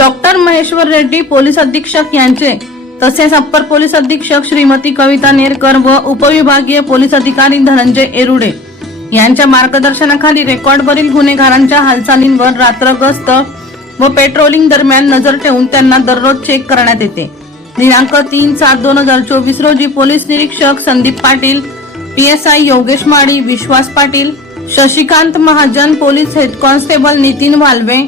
Doctor Maheshwar Reddy police अधीक्षक यांचे. तसेच अप्पर पोलीस अधीक्षक श्रीमती कविता नेरकर व उपविभागीय पोलीस अधिकारी धनंजय एरुडे. यांच्या मार्गदर्शनाखाली रेकॉर्डवरील गुन्हेगारांच्या हालचालींवर रात्रग्रस्त व पेट्रोलिंग दरम्यान नजर ठेवून त्यांना दररोज चेक करण्यात येते. दिनांक तीन सात दोन हजार चोवीस रोजी पोलीस निरीक्षक Sandeep Patil P S I Yogesh Mali Vishwas Patil Shashikant Mahajan police head constable Nitin Walve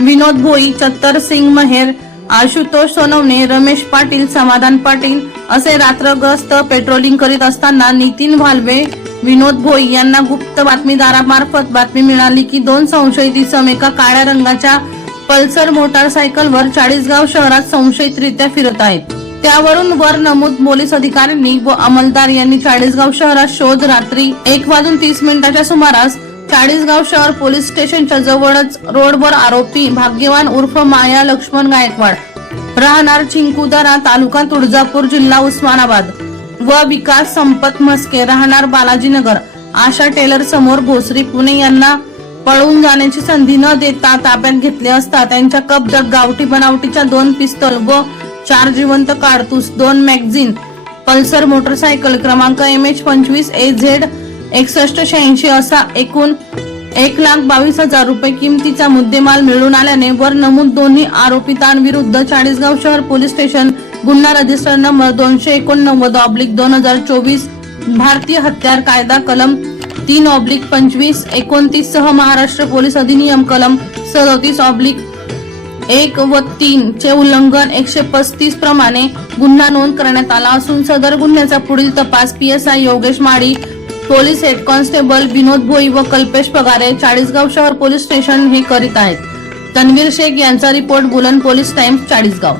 Vinod Bhoi Chattar Singh Maher Ashutosh Sonawane Ramesh Patil Samadhan Patil असे रात्रग्रस्त पेट्रोलिंग करीत असताना नितीन भालवे विनोद भोई यांना गुप्त बातमीदारामार्फत बातमी मिळाली की दोन संशयित इसम एका काळ्या रंगाच्या पल्सर मोटारसायकलवर चाळीसगाव शहरात संशयितरित्या फिरत आहेत. त्यावरून वर नमूद पोलीस अधिकाऱ्यांनी व अंमलदार यांनी चाळीसगाव शहरात शोध रात्री एक वाजून तीस मिनिटाच्या सुमारास चाळीसगाव शहर पोलीस स्टेशनच्या जवळच रोडवर आरोपी भाग्यवान उर्फ माया लक्ष्मण गायकवाड. राहणार चिंकुदरा तालुका तुळजापूर जिल्हा उस्मानाबाद. व विकास संपत म्हस्के राहणार बालाजीनगर. आशा टेलर समोर भोसरी पुणे यांना पळून जाण्याची संधी न देता ताब्यात घेतले असता त्यांच्या कब्जात गावठी बनावटीच्या दोन पिस्तल व चार जिवंत कारतूस दोन मॅगझिन पल्सर मोटरसायकल क्रमांक एम एच पंचवीस ए झेड एकसष्ट शहाऐंशी असा एकूण एक लाख बावीस हजार रुपये किमतीचा मुद्देमाल मिळून आल्याने वर नमूद दोन्ही आरोपितांविरुद्ध चाळीसगाव शहर पोलीस स्टेशन गुन्हा रजिस्टर नंबर दोनशे एकोणनव्वद ऑब्लिक दोन हजार चोवीस भारतीय हत्यार कायदा कलम तीन ऑब्लिक पंचवीस एकोणतीस सह महाराष्ट्र पोलीस अधिनियम कलम सदोतीस ऑब्लिक एक व तीन चे उल्लंघन एकशे पस्तीस प्रमाणे गुन्हा नोंद करण्यात आला असून सदर गुन्ह्याचा पुढील तपास P S I Yogesh Mali police head constable Vinod Bhoi व कल्पेश पगारे चाळीसगाव शहर पोलीस स्टेशन हे करीत आहेत. तन्वीर शेख यांचा रिपोर्ट बुलंद पोलीस टाइम्स चाळीसगाव.